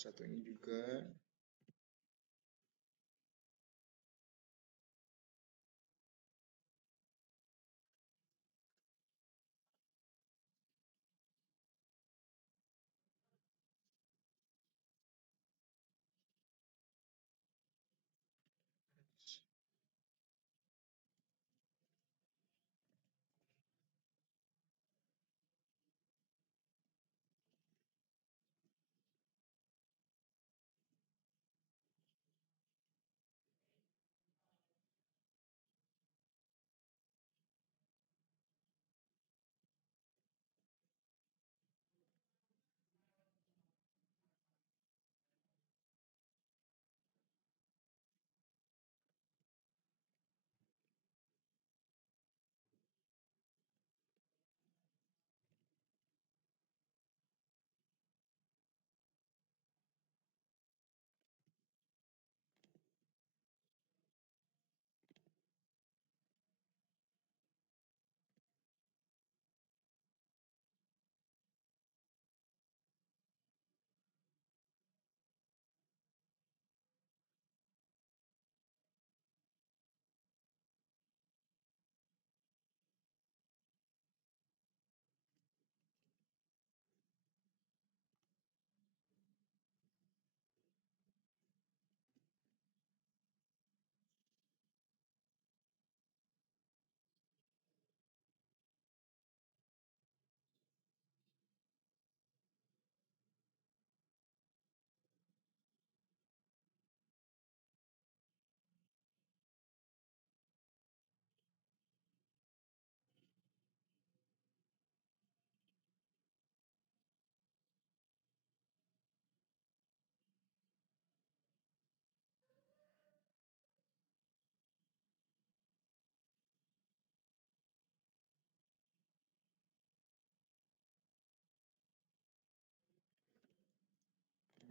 satu ini juga.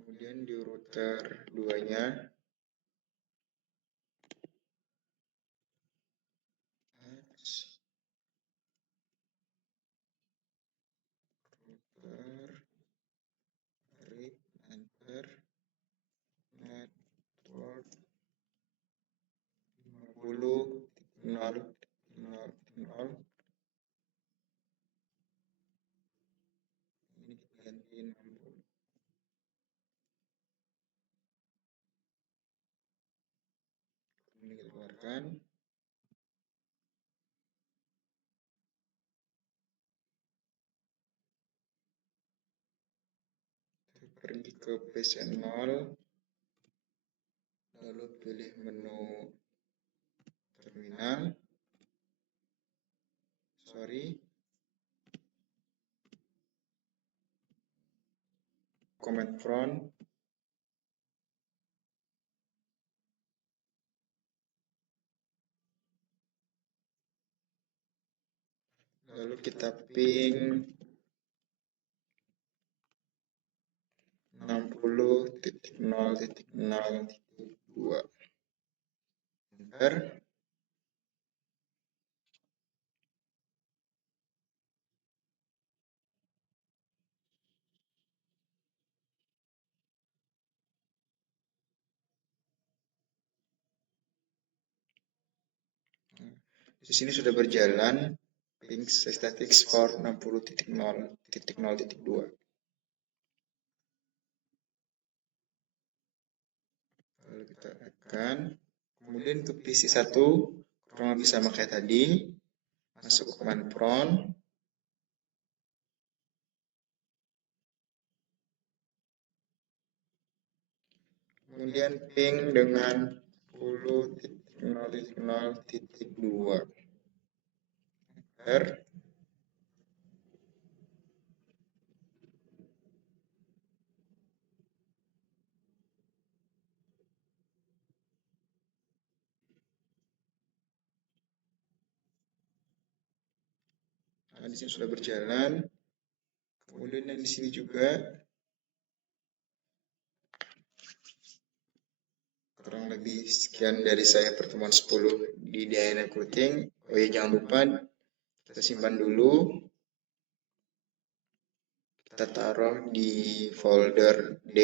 Kemudian di router 2-nya router RIP enter network 50.0.0.0. Ini ganti 60. Kemudian kita keluarkan. Pergi ke PC0, lalu pilih menu terminal, command prompt, lalu kita ping 60.0.0.2. Enter. Di sini sudah berjalan ping static for 60.0.0.2. Lalu kita akan kemudian untuk PC1 kurang lebih sama kayak tadi, masuk command prompt, kemudian ping dengan 10.0.0.2. Enter. Nah, di sini sudah berjalan. Kemudian di sini juga kurang lebih sekian dari saya pertemuan 10 di DIY Recruiting. Oh ya, jangan lupa kita simpan dulu. Kita taruh di folder D.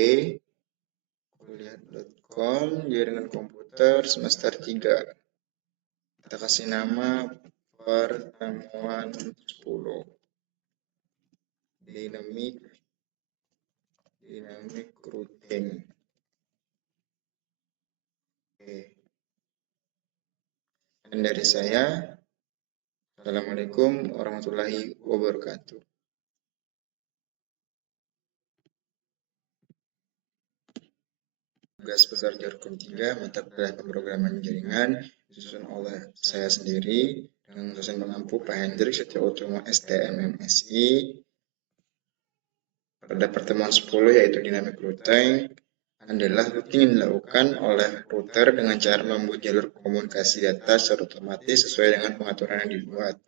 kuliah.com, jaringan komputer semester 3. Kita kasih nama pertemuan 10. Dynamic routing. Oke. Dan dari saya, Assalamualaikum warahmatullahi wabarakatuh. Tugas besar Jarkom 3, mata kuliah pemrograman jaringan, disusun oleh saya sendiri, dengan dosen pengampu Pak Hendrik Setiotomo STMMSI. Pada pertemuan 10 yaitu dynamic routing adalah routing yang dilakukan oleh router dengan cara membuat jalur komunikasi data secara otomatis sesuai dengan pengaturan yang dibuat.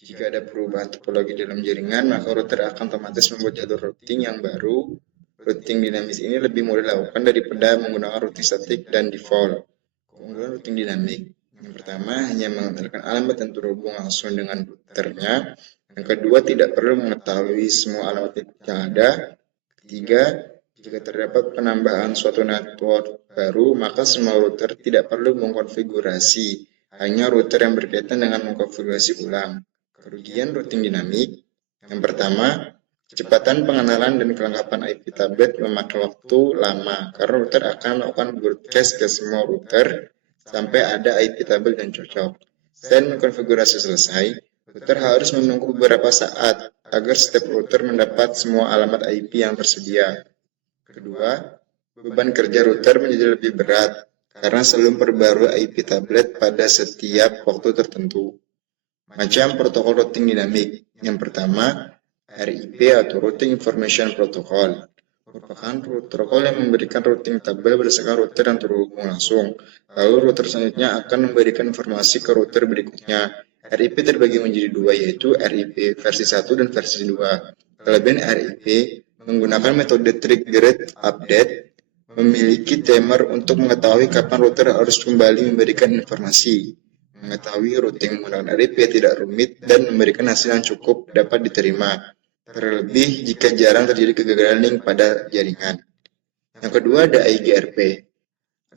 Jika ada perubahan topologi dalam jaringan, maka router akan otomatis membuat jalur routing yang baru. Routing dinamis ini lebih mudah dilakukan daripada menggunakan routing statik dan default. Keunggulan routing dinamik. Yang pertama, hanya mengandalkan alamat yang terhubung langsung dengan routernya. Yang kedua, tidak perlu mengetahui semua alamat yang ada. Ketiga, jika terdapat penambahan suatu network baru, maka semua router tidak perlu mengkonfigurasi. Hanya router yang berkaitan dengan mengkonfigurasi ulang. Kerugian routing dinamik. Yang pertama, kecepatan pengenalan dan kelengkapan IP tablet memakai waktu lama karena router akan melakukan broadcast ke semua router sampai ada IP tablet yang cocok. Selain mengkonfigurasi selesai, router harus menunggu beberapa saat agar setiap router mendapat semua alamat IP yang tersedia. Kedua, beban kerja router menjadi lebih berat karena selalu memperbarui IP tablet pada setiap waktu tertentu. Macam protokol routing dinamik. Yang pertama, RIP atau Routing Information Protocol merupakan protokol yang memberikan routing tabel berdasarkan router yang terhubung langsung. Lalu router selanjutnya akan memberikan informasi ke router berikutnya. RIP terbagi menjadi dua, yaitu RIP versi 1 dan versi 2. Kelebihan RIP menggunakan metode triggered update, memiliki timer untuk mengetahui kapan router harus kembali memberikan informasi. Mengetahui routing menggunakan RIP tidak rumit dan memberikan hasil yang cukup dapat diterima. Terlebih jika jarang terjadi kegagalan link pada jaringan. Yang kedua ada IGRP.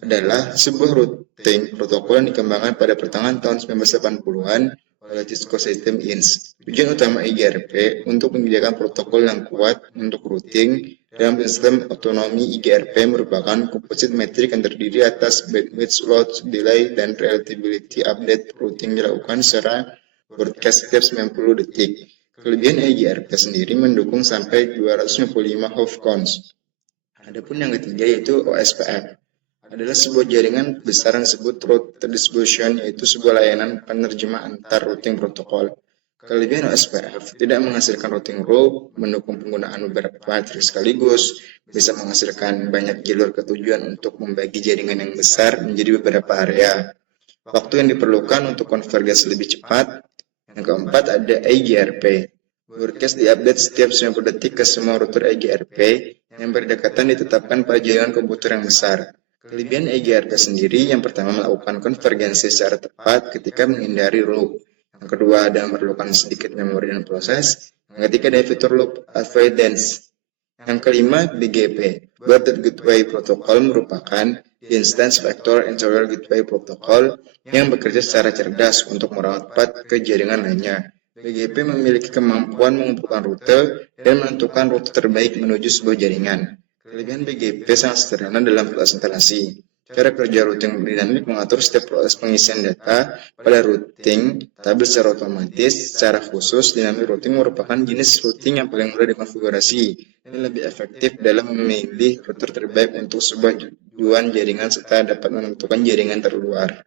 Adalah sebuah routing protokol yang dikembangkan pada pertengahan tahun 1980-an oleh Cisco Systems Inc. Tujuan utama IGRP untuk menyediakan protokol yang kuat untuk routing dalam sistem otonomi. IGRP merupakan composite metric yang terdiri atas bandwidth, load, delay, dan reliability update. Routing dilakukan secara broadcast setiap 90 detik. Kelebihan IGRP sendiri mendukung sampai 255 hop counts. Adapun yang ketiga yaitu OSPF. Adalah sebuah jaringan besar yang disebut Route Distribution, yaitu sebuah layanan penerjemah antar routing protokol. Kelebihan OSPF tidak menghasilkan routing rule, mendukung penggunaan beberapa materi sekaligus, bisa menghasilkan banyak jalur ketujuan untuk membagi jaringan yang besar menjadi beberapa area. Waktu yang diperlukan untuk konvergasi lebih cepat. Yang keempat ada IGRP. Broadcast diupdate setiap 90 detik ke semua router IGRP yang berdekatan ditetapkan pada jaringan komputer yang besar. Kelebihan IGRP sendiri yang pertama melakukan konvergensi secara tepat ketika menghindari loop. Yang kedua ada memerlukan sedikit memori dan proses. Yang ketiga ada fitur loop avoidance. Yang kelima BGP. Bounded Gateway Protocol merupakan Instance Vector Interrupt Gateway Protocol yang bekerja secara cerdas untuk merawat path ke jaringan lainnya. BGP memiliki kemampuan mengumpulkan rute dan menentukan rute terbaik menuju sebuah jaringan. Kelebihan BGP sangat sederhana dalam proses instalasi. Cara kerja routing dinamik mengatur setiap proses pengisian data pada routing tabel secara otomatis. Secara khusus, dynamic routing merupakan jenis routing yang paling mudah dikonfigurasi dan lebih efektif dalam memilih router terbaik untuk sebuah tujuan jaringan serta dapat menentukan jaringan terluar.